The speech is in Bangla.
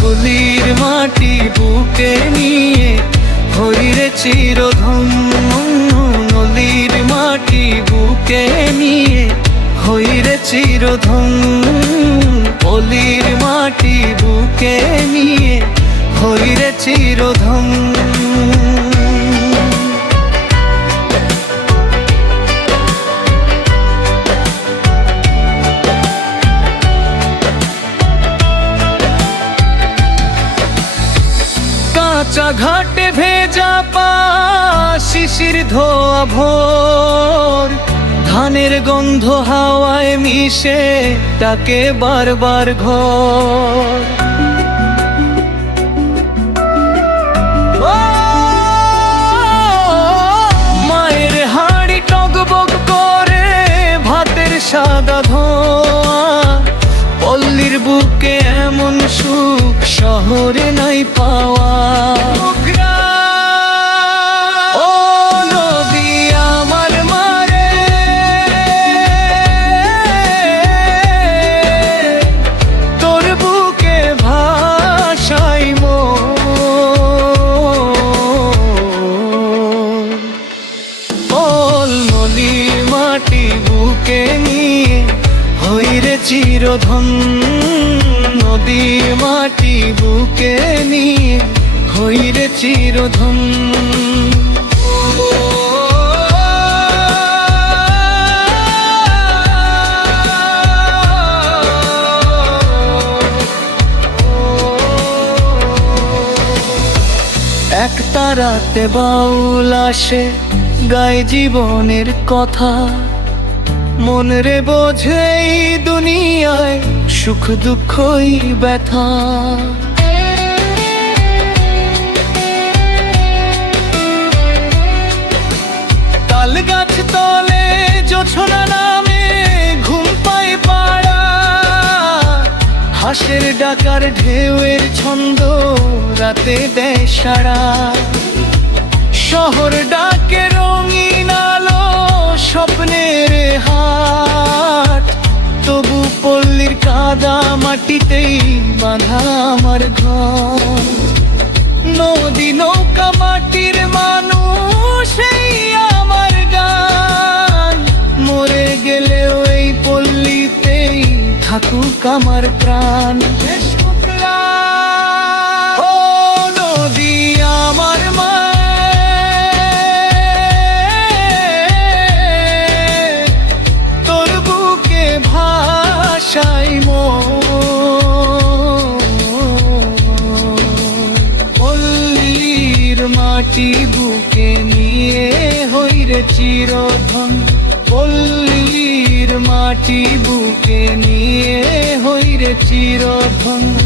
বলির মাটি বুকে নিয়ে হইরে চিরধন্য, নদীর মাটি বুকে নিয়ে হইরে চিরধন্য, বলির মাটি বুকে নিয়ে হইরে চিরধন্য। কাঁচা ঘাটে ভেজা পা, শিশির ধোয়া ভোর, ধানের গন্ধ হাওয়ায় মিশে ডাকে বারবার ঘর। মায়ের হাঁড়ি টগবগ করে ভাতের সাদা ধোঁয়া, পল্লীর বুকে এমন সুখ শহরে নাই পাওয়া। ও নদী আমার মারে, তোর বুকে ভাসাই মন, নদীর মাটি বুকে নিয়ে হইরে চিরধন্য, নদীর মাটি বুকে নিয়ে হইরে চিরধন্য। এক তারাতে বাউল আসে গায় জীবনের কথা, মন রে বোঝে এই দুনিয়ায় সুখ দুঃখই ব্যথা। তাল গাছ তলে জোছনা নামে ঘুম পায় পাড়া, হাঁসের ডাকার ঢেউয়ের ছন্দ রাতে দেয় সাড়া। শহর ডাকে রঙিন আলো স্বপ্নের হাট, তবু পল্লীর কাদা মাটিতেই বাঁধা আমার ঘর। নদী নৌকা মাটির মানুষ এই আমার গান, মরে গেলেও এই পল্লীতেই থাকুক আমার প্রাণ। ও নদী আমার মা, ভাসাই পল্লীর মাটি বুকে নিয়ে হইরে চিরধন্য, পল্লীর মাটি বুকে নিয়ে হইরে চিরধন্য।